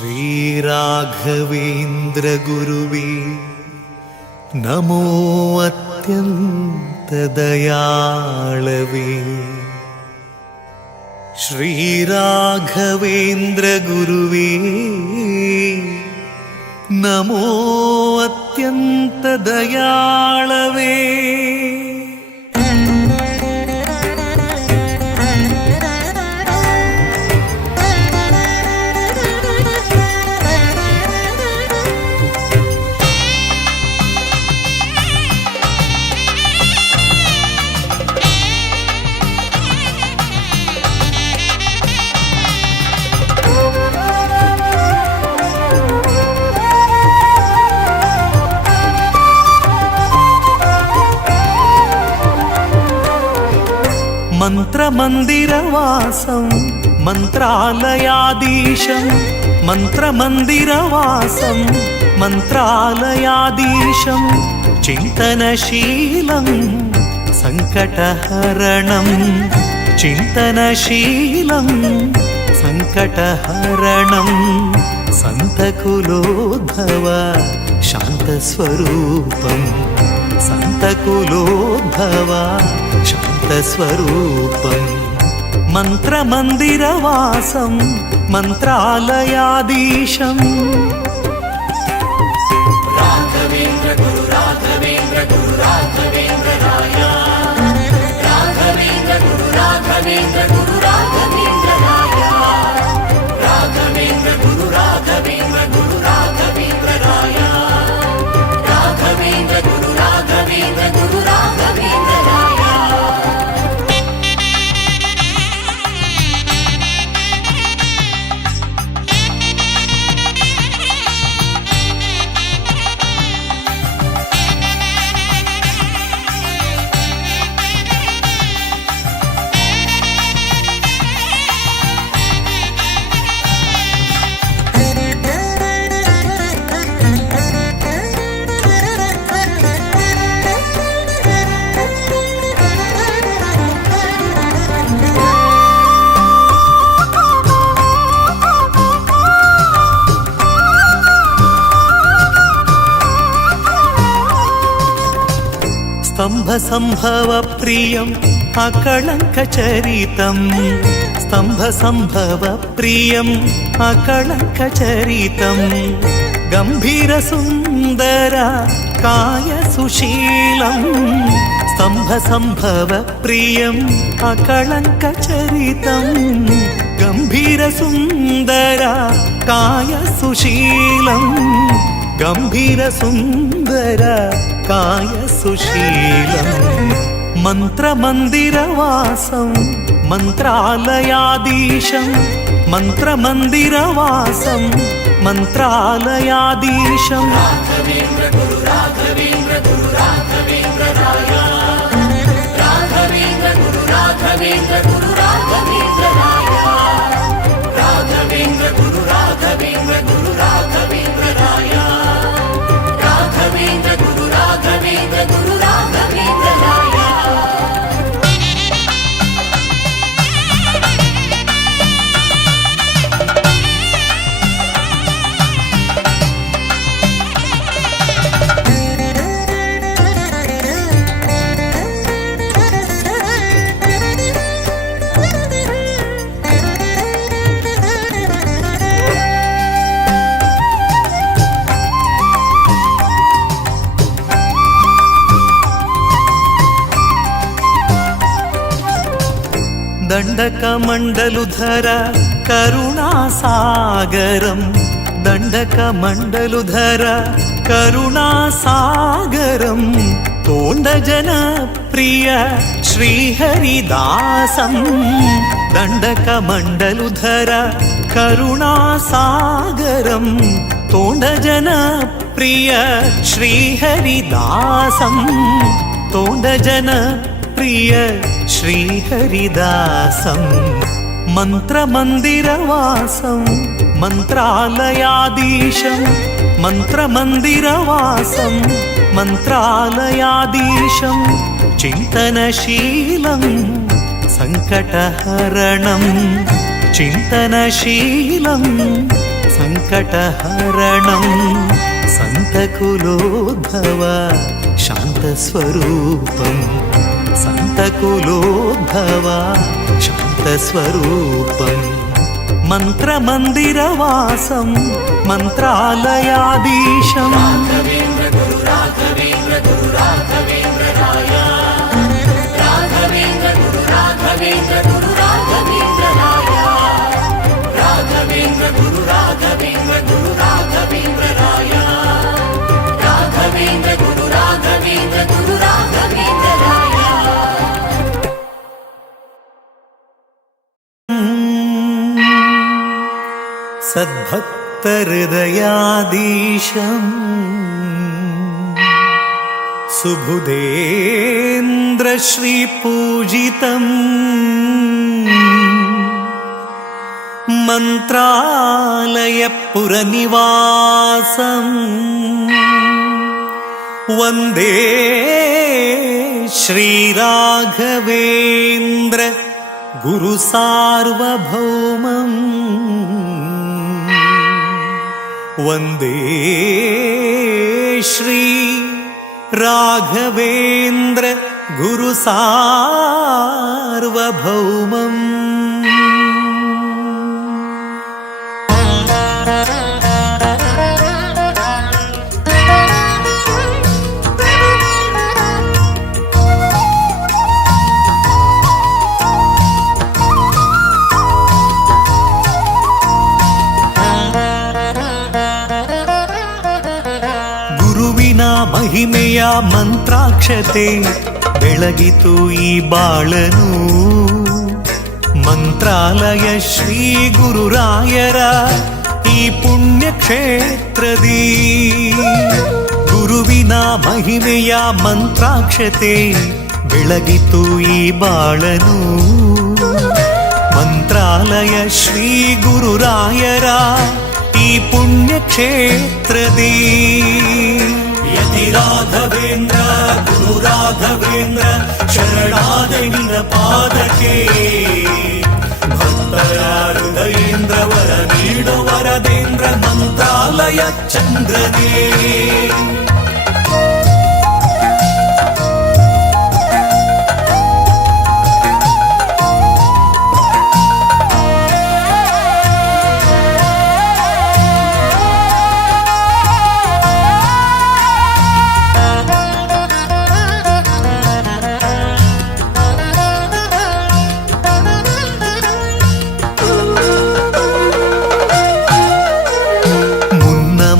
श्रीराघवेन्द्र गुरुवे नमो अत्यंत दयाळवे। श्रीराघवेन्द्र गुरुवे नमो अत्यंत दयाळवे। मंत्रमंदिरवासं मंत्रालयाधीशं मंत्रमंदिरवासं मंत्रालयाधीशं चिंतनशीलं संकटहरणं चिंतनशीलं संकटहरणं संतकुलोद्भव शान्तस्वरूपं संतकुलोद्भव शान्तस्वरूपं मंत्रमंदिरवासं मंत्रालयाधीशं। राघवेन्द्र गुरु राघवेन्द्र गुरु राघवेन्द्र राय राघवेन्द्र गुरु राघवेन्द्र गुरु राघवेन्द्र राय राघवेन्द्र गुरु राघवेन्द्र गुरु राघवेन्द्र राय राघवेन्द्र गुरु राघवेन्द्र गुरु राघवेन्द्र राय। स्तंभ संभव प्रियम् अकलंक चरितम् स्तंभ संभव प्रियम् अकलंक चरितम् गंभीर सुंदर काय सुशीलम् स्तंभ संभव प्रियम् अकलंक चरितम् गंभीर सुंदर काय सुशीलम् गंभीर सुंदर काय सुशीलम् मंत्रमंदिरवासं मंत्रालयाधीशं मंत्रमंदिरवासं मंत्रालयाधीशं। राघवेन्द्र गुरु राघवेन्द्र गुरु राघवेन्द्र राय राघवेन्द्र गुरु राघवेन्द्र गुरु राघवेन्द्र राय राघवेन्द्र गुरु राघवेन्द्र गुरु राघवेन्द्र राय राघवेन्द्र गुरु राघवेन्द्र गुरु राघवेन्द्र राय। दंडकमंडलुधर करुणासागरं दंडकमंडलुधर करुणासागरं तोंडजनप्रिय श्रीहरिदासं दंडकमंडलुधर करुणासागरं तोंडजनप्रिय श्रीहरिदासं तोंडजनप्रिय श्रीहरिदासं मंत्रमंदिरवासं मंत्रालयाधीशं मंत्रमंदिरवासं मंत्रालयाधीशं चिंतनशीलं संकटहरणं चिंतनशीलं ಸಂಕಟಹರಣಂ ಸಂತಕುಲೋದ್ಭವ ಶಾಂತಸ್ವರೂಪಂ ಸಂತಕುಲೋದ್ಭವ ಶಾಂತಸ್ವರೂಪಂ ಮಂತ್ರಮಂದಿರವಾಸಂ ಮಂತ್ರಾಲಯಾಧೀಶಂ ರಾಘವೇಂದ್ರ ಗುರು ರಾಘವೇಂದ್ರ ಗುರು ರಾಘವೇಂದ್ರರಾಯ ರಾಘವೇಂದ್ರ ಗುರು ರಾಘವೇಂದ್ರ ಗುರು ರಾಘವೇಂದ್ರರಾಯ ರಾಘವೇಂದ್ರ ಗುರು ರಾಘವೇಂದ್ರ ಗುರು ರಾಘವೇಂದ್ರರಾಯ ರಾಘವೇಂದ್ರ ಗುರು ರಾಘವೇಂದ್ರ ಗುರು ರಾಘವೇಂದ್ರರಾಯ ಸದ್ಭಕ್ತಹೃದಯಾಧೀಶಂ ಸುಬುಧೇಂದ್ರಶ್ರೀಪೂಜಿತಂ ಮಂತ್ರಾಲಯಪುರನಿವಾಸಂ ವಂದೇ ಶ್ರೀರಾಘವೇಂದ್ರ ಗುರು ಸಾರ್ವಭೌಮಂ ವಂದೇ ಶ್ರೀ ರಾಘವೇಂದ್ರ ಗುರು ಸಾರ್ವಭೌಮಂ ಮಹಿಮೆಯ ಮಂತ್ರಾಕ್ಷತೆ ಬೆಳಗಿತು ಈ ಬಾಳನು ಮಂತ್ರಾಲಯ ಶ್ರೀ ಗುರುರಾಯರ ಈ ಪುಣ್ಯ ಕ್ಷೇತ್ರದಿ ಗುರುವಿನ ಮಹಿಮೆಯ ಮಂತ್ರಾಕ್ಷತೆ ಬೆಳಗಿತು ಈ ಬಾಳನು ಮಂತ್ರಾಲಯ ಶ್ರೀ ಗುರುರಾಯರ ಈ ಪುಣ್ಯ ಕ್ಷೇತ್ರದಿ ಯತಿ ರಾಘವೇಂದ್ರ ಗುರು ರಾಘವೇಂದ್ರ ಶರಣಾದ ನಿನ್ನ ಪಾದಕ್ಕೆ ಭಕ್ತರ ಹೃದಯೇಂದ್ರ ವರ ನೀಡೋ ವರದೇಂದ್ರ ಮಂತ್ರಾಲಯ ಚಂದ್ರನೇ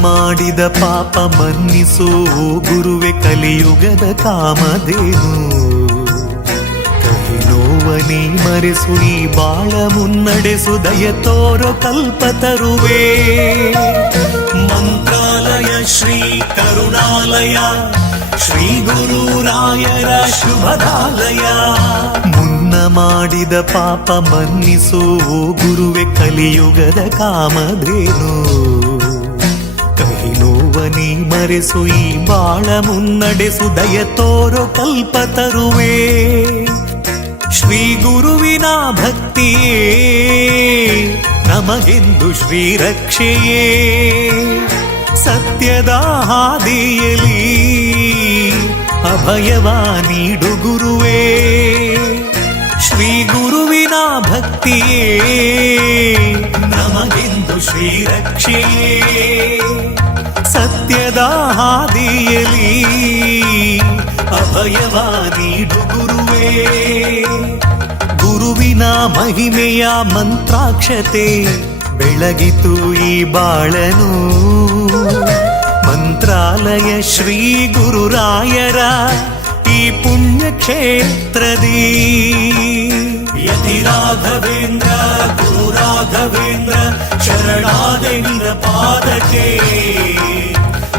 ಮಾಡಿದ ಪಾಪ ಮನ್ನಿಸೋ ಗುರುವೆ ಕಲಿಯುಗದ ಕಾಮಧೇನು ಕಹಿ ನೋವನಿ ಮರೆಸು ಈ ಬಾಳ ಮುನ್ನಡೆಸು ದಯ ತೋರೋ ಕಲ್ಪತರುವೆ ಮಂತ್ರಾಲಯ ಶ್ರೀ ಕರುಣಾಲಯ ಶ್ರೀ ಗುರುರಾಯರ ಶುಭದಾಲಯ ಮುನ್ನ ಮಾಡಿದ ಪಾಪ ಮನ್ನಿಸೋ ಗುರುವೆ ಕಲಿಯುಗದ ಕಾಮಧೇನು ನೋವನಿ ಮರೆಸು ಈ ಬಾಳ ಮುನ್ನಡೆಸು ದಯ ತೋರೋ ಕಲ್ಪತರುವೆ ಶ್ರೀ ಗುರುವಿನ ಭಕ್ತಿಯೇ ನಮಗೆಂದು ಶ್ರೀ ರಕ್ಷೆಯೇ ಸತ್ಯದ ಹಾದಿಯಲಿ ಅಭಯವ ನೀಡು ಗುರುವೇ ಶ್ರೀ ಗುರುವಿನ ಭಕ್ತಿಯೇ ನಮಗೆಂದು ಶ್ರೀ ರಕ್ಷೆಯೇ ಸತ್ಯದ ಹಾದಿಯಲಿ ಅಭಯವ ನೀಡು ಗುರುವೇ ಗುರುವಿನ ಮಹಿಮೆಯ ಮಂತ್ರಾಕ್ಷತೆ ಬೆಳಗಿತು ಈ ಬಾಳನು ಮಂತ್ರಾಲಯ ಶ್ರೀ ಗುರುರಾಯರ ಈ ಪುಣ್ಯ ಕ್ಷೇತ್ರದಿ ಯತಿ ರಾಘವೇಂದ್ರ ಗುರು ರಾಘವೇಂದ್ರ ಶರಣಾದ ನಿನ್ನ ಪಾದಕ್ಕೆ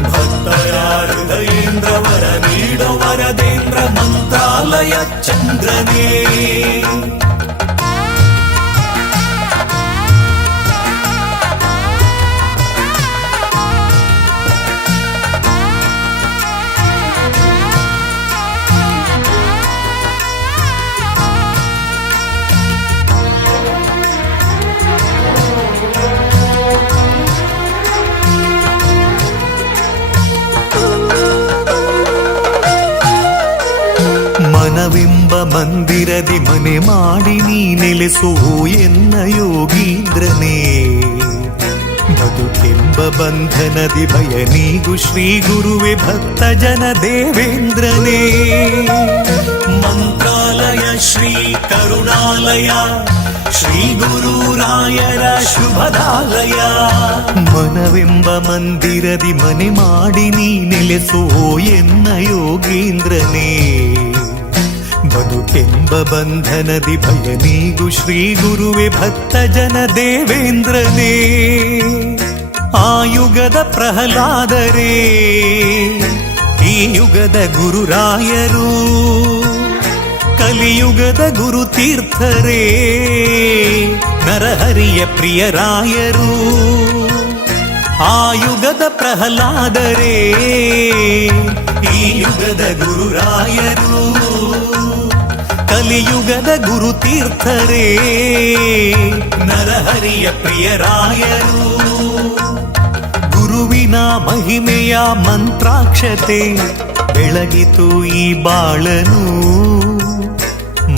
ಭಕ್ತರ ಹೃದಯೇಂದ್ರ ವರ ನೀಡೋ ವರದೇಂದ್ರ ಮಂತ್ರಾಲಯ ಚಂದ್ರನೇ ಮಂದಿರದಿ ಮನೆ ಮಾಡಿ ನೀ ನೆಲೆಸೋ ಎನ್ನ ಯೋಗೀಂದ್ರನೇ. ಬದುಕೆಂಬ ಬಂಧನದಿ ಭಯ ನೀಗು ಶ್ರೀ ಗುರುವೆ ಭಕ್ತ ಜನ ದೇವೇಂದ್ರನೇ. ಮಂತ್ರಾಲಯ ಶ್ರೀ ಕರುಣಾಲಯ ಶ್ರೀ ಗುರುರಾಯರ ಶುಭದಾಲಯ. ಮನವೆಂಬ ಮಂದಿರದಿ ಮನೆ ಮಾಡಿ ನೀ ನೆಲೆಸೋ ಎನ್ನ ಯೋಗೀಂದ್ರನೇ. ಬದುಕೆಂಬ ಬಂಧನದಿ ಭಯ ನೀಗು ಶ್ರೀ ಗುರುವೆ ಭಕ್ತ ಜನ ದೇವೇಂದ್ರನೇ. ಆ ಯುಗದ ಪ್ರಹ್ಲಾದರೇ ಈ ಯುಗದ ಗುರುರಾಯರು. ಕಲಿಯುಗದ ಗುರುತೀರ್ಥರೇ ನರಹರಿಯ ಪ್ರಿಯರಾಯರು. ಆ ಯುಗದ ಪ್ರಹ್ಲಾದರೇ ಈ ಯುಗದ ಗುರುರಾಯರು. ಕಲಿಯುಗದ ಗುರುತೀರ್ಥರೇ ನರಹರಿಯ ಪ್ರಿಯರಾಯರು. ಗುರುವಿನ ಮಹಿಮೆಯ ಮಂತ್ರಾಕ್ಷತೆ ಬೆಳಗಿತು ಈ ಬಾಳನು.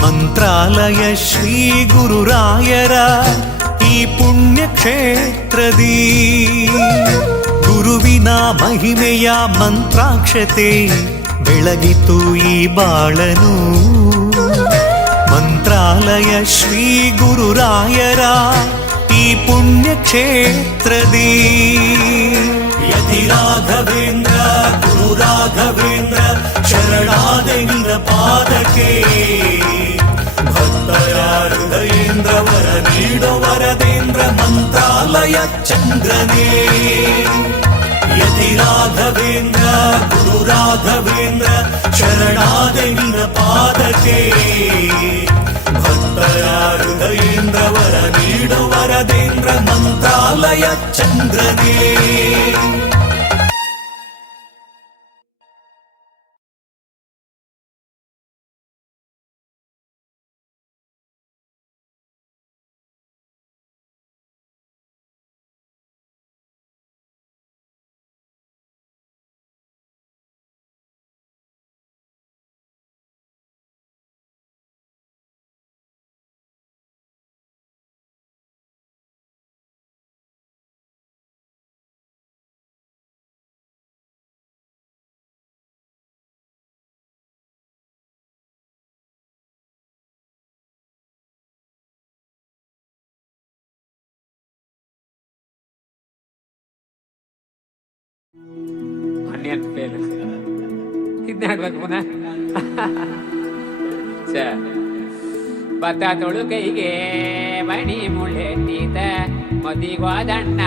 ಮಂತ್ರಾಲಯ ಶ್ರೀ ಗುರುರಾಯರ ಈ ಪುಣ್ಯ ಕ್ಷೇತ್ರದಿ. ಗುರುವಿನ ಮಹಿಮೆಯ ಮಂತ್ರಾಕ್ಷತೆ ಬೆಳಗಿತು ಈ ಬಾಳನು. ಮಂತ್ರಾಲಯ ಶ್ರೀ ಗುರುರಾಯರ ಈ ಪುಣ್ಯ ಕ್ಷೇತ್ರದಿ. ಯತಿ ರಾಘವೇಂದ್ರ ಗುರು ರಾಘವೇಂದ್ರ ಶರಣಾದೆ ನಿನ್ನ ಪಾದಕ್ಕೆ. ಭಕ್ತರ ಹೃದಯೇಂದ್ರ ವರ ನೀಡೋ ವರದೇಂದ್ರ ಮಂತ್ರಾಲಯ ಚಂದ್ರನೇ. ಯತಿ ರಾಘವೇಂದ್ರ ಗುರು ರಾಘವೇಂದ್ರ ಶರಣಾದೆ ನಿನ್ನ ಪಾದಕ್ಕೆ. ಭಕ್ತರ ಹೃದಯೇಂದ್ರ ವರ ನೀಡೋ ವರದೇಂದ್ರ ಮಂತ್ರಾಲಯ ಚಂದ್ರನೇ. ಆನಿಯನ್ ಫೇಲ್ ಇದನ್ನ ಹಾಕ್ಬೇಕು ಪುನಃ. ಭತ್ತ ತೊಳು ಕೈಗೆ ಮಣಿ ಮುಳ್ಳೆಟ್ಟಿತ ಮದಿಗೋದಣ್ಣ